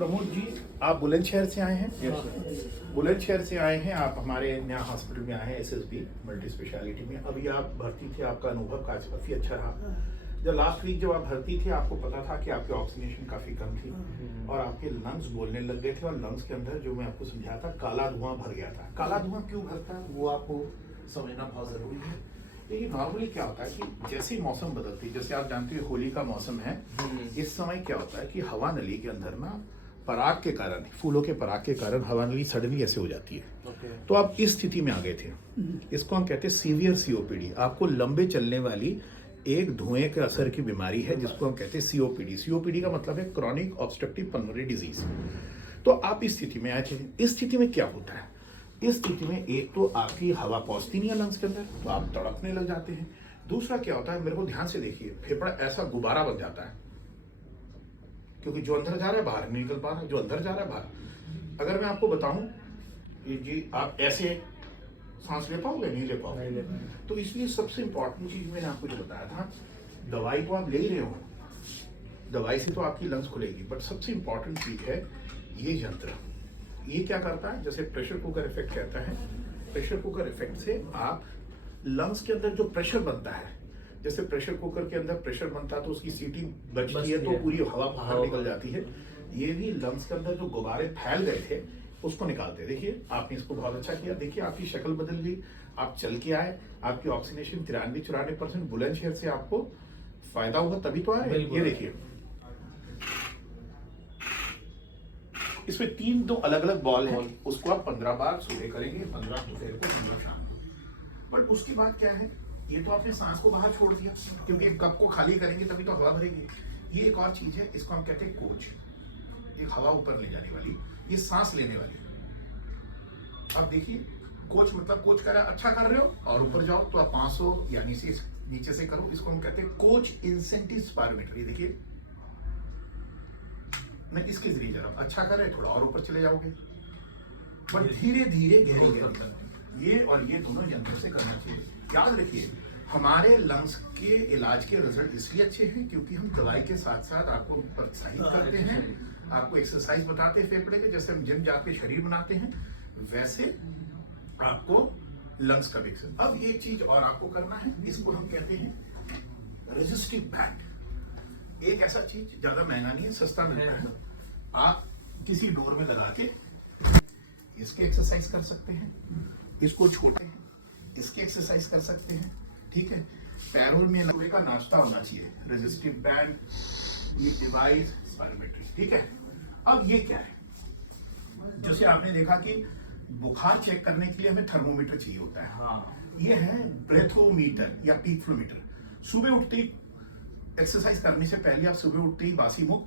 प्रमोद जी, आप बुलंदशहर से आए हैं? यस बुलंदशहर से आए हैं आप, हमारे नया हॉस्पिटल में आए हैं, एसएसबी मल्टी स्पेशलिटी में। अभी आप भर्ती थे, आपका अनुभव काफी अच्छा रहा। जब लास्ट वीक जब आप भर्ती थे, आपको पता था कि आपकी ऑक्सीजनेशन काफी कम थी और आपके लंग्स बोलने लग गए थे और लंग्स के अंदर, जो मैं आपको समझाया था, काला धुआं भर गया था। काला धुआं क्यों भरता है वो आपको समझना बहुत जरूरी है। देखिए नॉर्मली क्या होता है कि जैसे ही मौसम बदलती है, जैसे आप जानते हो होली का मौसम है, इस समय क्या होता है कि हवा नली के अंदर ना पराग के कारण, फूलों के पराग के कारण हवा नली सडनली ऐसे हो जाती है। तो आप इस स्थिति में आ गए थे। इसको हम कहते हैं सीवियर सीओपीडी। आपको लंबे चलने वाली एक धुएं के असर की बीमारी है, जिसको हम कहते हैं सीओपीडी। सीओपीडी का मतलब है क्रॉनिक ऑब्स्ट्रक्टिव पल्मोनरी डिजीज। तो आप इस स्थिति में आए थे। इस स्थिति में क्या होता है, इस स्थिति में एक तो आपकी हवा पहुंचती नहीं है लंग्स के अंदर, तो आप तड़पने लग जाते हैं। दूसरा क्या होता है, मेरे को ध्यान से देखिए, फेफड़ा ऐसा गुब्बारा बन जाता है, क्योंकि जो अंदर जा रहा है बाहर नहीं निकल पा रहा है, जो अंदर जा रहा है बाहर। अगर मैं आपको बताऊं जी, आप ऐसे सांस ले पाओगे? नहीं ले पाओगे। तो इसलिए सबसे इंपॉर्टेंट चीज मैंने आपको जो बताया था, दवाई तो आप ले ही रहे हो, दवाई से तो आपकी लंग्स खुलेगी, बट सबसे इंपॉर्टेंट चीज है ये यंत्र। ये क्या करता है, जैसे प्रेशर कुकर इफेक्ट कहता है, प्रेशर कुकर इफेक्ट से आप लंग्स के अंदर जो प्रेशर बनता है, जैसे प्रेशर कुकर के अंदर प्रेशर बनता है तो उसकी सीटी बचती है तो पूरी हवा बाहर निकल जाती है। ये भी लंग्स के अंदर जो गुब्बारे फैल गए थे उसको निकालते हैं। देखिए आपने इसको बहुत अच्छा किया। देखिए आपकी शक्ल बदल गई, आप चल के आए, आपकी ऑक्सीजनेशन 93-94%। बुलंदशहर से आपको फायदा होगा तभी तो आए। ये देखिए, इसमें 3 अलग अलग बॉल है, उसको आप 15 बार सुबह करेंगे, 15 दोपहर को, 15 शाम को। बट उसके बाद क्या है, ये तो आपने सांस को बाहर छोड़ दिया, क्योंकि एक कप को खाली करेंगे तभी तो हवा भरेगी। ये एक और चीज है, इसको हम कहते हैं कोच, एक हवा ऊपर ले जाने वाली, ये सांस लेने वाली। अब देखिए कोच मतलब, कोच कर अच्छा कर रहे हो और ऊपर जाओ तो आप 500 या नीचे से करो, इसको हम कहते हैं कोच इंसेंटिव स्पायरोमीटर। ये देखिए, नहीं इसके जरिए जरा अच्छा करे, थोड़ा और ऊपर चले जाओगे, बट धीरे धीरे गहरी ये और ये दोनों यंत्र से करना चाहिए। याद रखिए, हमारे लंग्स के इलाज के रिजल्ट इसलिए अच्छे हैं क्योंकि हम दवाई के साथ साथ आपको प्रोत्साहित करते हैं, आपको एक्सरसाइज बताते हैं फेफड़े के, जैसे हम जिम जाके शरीर बनाते हैं वैसे आपको लंग्स का भी। अब एक चीज और आपको करना है, इसको हम कहते हैं रेजिस्टिव बैंड। एक ऐसा चीज ज्यादा महंगा नहीं है, सस्ता मिलता है, आप किसी डोर में लगा के इसके एक्सरसाइज कर सकते हैं, इसको छोटे हैं इसकी एक्सरसाइज कर सकते हैं, ठीक है। पैरों में लकड़ी का नाश्ता होना चाहिए, रेजिस्टिव बैंड, ये डिवाइस, स्पायरोमीटर, ठीक है। अब ये क्या है, जैसे आपने देखा कि बुखार चेक करने के लिए हमें थर्मोमीटर चाहिए होता है, हाँ। ये है ब्रेथोमीटर या पीक फ्लोमीटर। सुबह उठते ही एक्सरसाइज करने से पहले आप सुबह उठते ही बासी मुंह,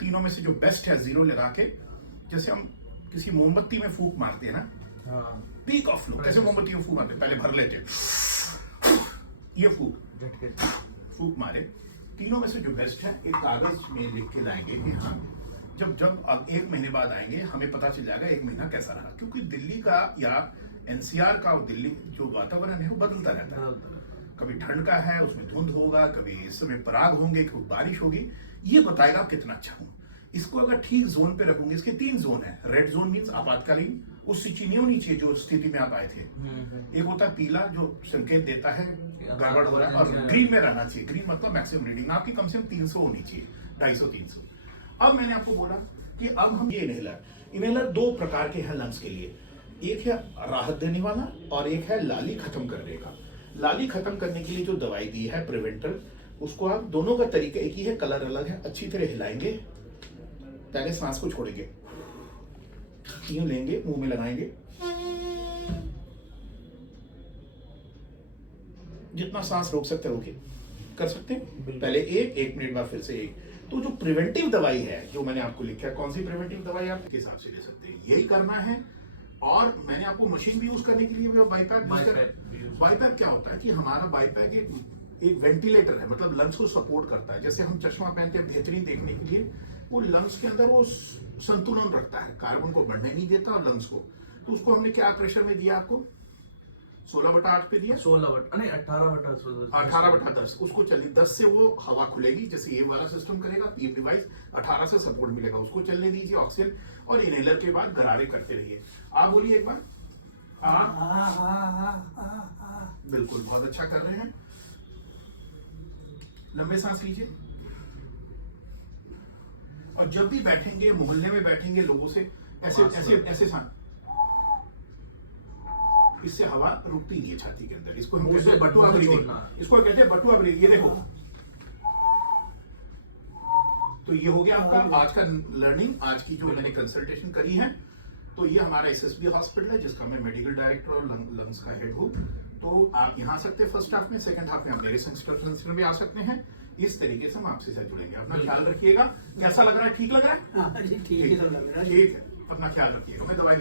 तीनों में से जो बेस्ट है 0 लगा के, जैसे हम किसी मोमबत्ती में फूंक मारते हैं ना, हाँ। पीक ऑफ फ्लो, कैसे मोमबत्ती में फूंक मारते हैं, पहले भर लेते हैं, ये फूंक मारे, तीनों में से जो बेस्ट है एक कागज में लिख के लाएंगे कि हाँ, जब अब 1 महीने बाद आएंगे हमें पता चल जाएगा 1 महीना कैसा रहा, क्योंकि दिल्ली का या एनसीआर का दिल्ली जो वातावरण है वो बदलता रहता है, कभी ठंड का है उसमें धुंध होगा, कभी इस समय पराग होंगे, कभी बारिश होगी, ये बताएगा आप कितना अच्छा हूँ। इसको अगर ठीक जोन पे रखोगे, इसके 3 जोन है। रेड जोन मींस आपातकालीन, उस स्थिति नहीं होनी चाहिए जो स्थिति में आप आए थे। एक होता है पीला जो संकेत देता है गड़बड़ हो रहा है, और ग्रीन में रहना चाहिए। ग्रीन मतलब मैक्सिमम रीडिंग आपकी कम से कम 300 होनी चाहिए, 250-300। अब मैंने आपको बोला कि अब हम ये इनहेलर 2 प्रकार के हैं लंग्स के लिए, एक है राहत देने वाला और एक है लाली खत्म करने का। लाली खत्म करने के लिए जो दवाई दी है प्रिवेंटर, उसको आप, दोनों का तरीका एक ही है, कलर अलग है। अच्छी तरह हिलाएंगे, पहले सांस को छोड़ेंगे, यूं लेंगे, मुंह में लगाएंगे, जितना सांस रोक सकते रोके, कर सकते हैं। पहले 1 मिनट बाद फिर से 1। तो जो प्रिवेंटिव दवाई है जो मैंने आपको लिखा है, कौन सी प्रिवेंटिव दवाई आप के हिसाब से ले सकते हैं, यही करना है। और मैंने आपको मशीन भी यूज करने के लिए बाईपैक क्या होता है कि हमारा बाईपैक एक वेंटिलेटर है, मतलब लंग्स को सपोर्ट करता है। जैसे हम चश्मा पहनते हैं बेहतरीन देखने के लिए, वो लंग्स के अंदर वो संतुलन रखता है, कार्बन को बढ़ने नहीं देता और लंग्स को। तो उसको हमने क्या प्रेशर में दिया आपको, 16/8 पे दिया, 16 नहीं 18/10 18/10 उसको चलने 10 से वो हवा खुलेगी, जैसे ये वाला सिस्टम करेगा पीएम डिवाइस, 18 से सपोर्ट मिलेगा, उसको चलने दीजिए ऑक्सीजन, और इनहेलर के बाद गरारे करते रहिए। आप बोलिए एक बार, बिल्कुल बहुत अच्छा कर रहे हैं। लंबे सांस लीजिए, और जब भी बैठेंगे, मोहल्ले में बैठेंगे लोगों से, ऐसे ऐसे ऐसे सांस, इससे हवा रुकती नहीं है छाती के अंदर, इसको हम कहते हैं बटुआ ब्रीथिंग, इसको कहते हैं बटुआ ब्रीथिंग। ये देखो, तो ये हो गया आपका आज का लर्निंग, आज की जो मैंने कंसल्टेशन करी है। तो ये हमारा एसएसबी हॉस्पिटल है, जिसका मैं मेडिकल डायरेक्टर और लंग्स का हेड हूँ। तो आप यहाँ आ सकते हैं फर्स्ट हाफ में, सेकंड हाफ में आप मेरे सेंटर में आ सकते हैं। इस तरीके से हम आपसे साथ जुड़ेंगे। अपना ख्याल रखिएगा। कैसा लग रहा है? ठीक लग रहा है? हाँ जी, ठीक है, लग रहा है। ठीक है, अपना ख्याल रखिएगा। मैं दवाई